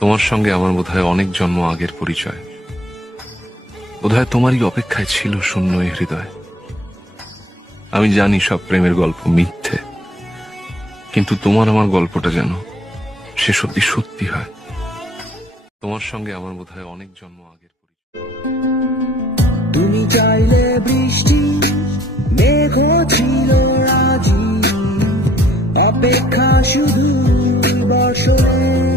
তোমার সঙ্গে আমার বোধহয় অনেক জন্ম আগের পরিচয়। বোধহয় তোমারই অপেক্ষায় ছিল শূন্য এই হৃদয়। আমি জানি সব প্রেমের গল্প মিথ্যে, কিন্তু তোমার আমার গল্পটা যেন শেষ অব্দি সত্যি হয়। তোমার সঙ্গে আমার বোধহয় অনেক জন্ম আগের পরিচয়। তুমি চাইলে বৃষ্টি মেঘ ছিল রাজি, অপেক্ষা শুধু বর্ষণে।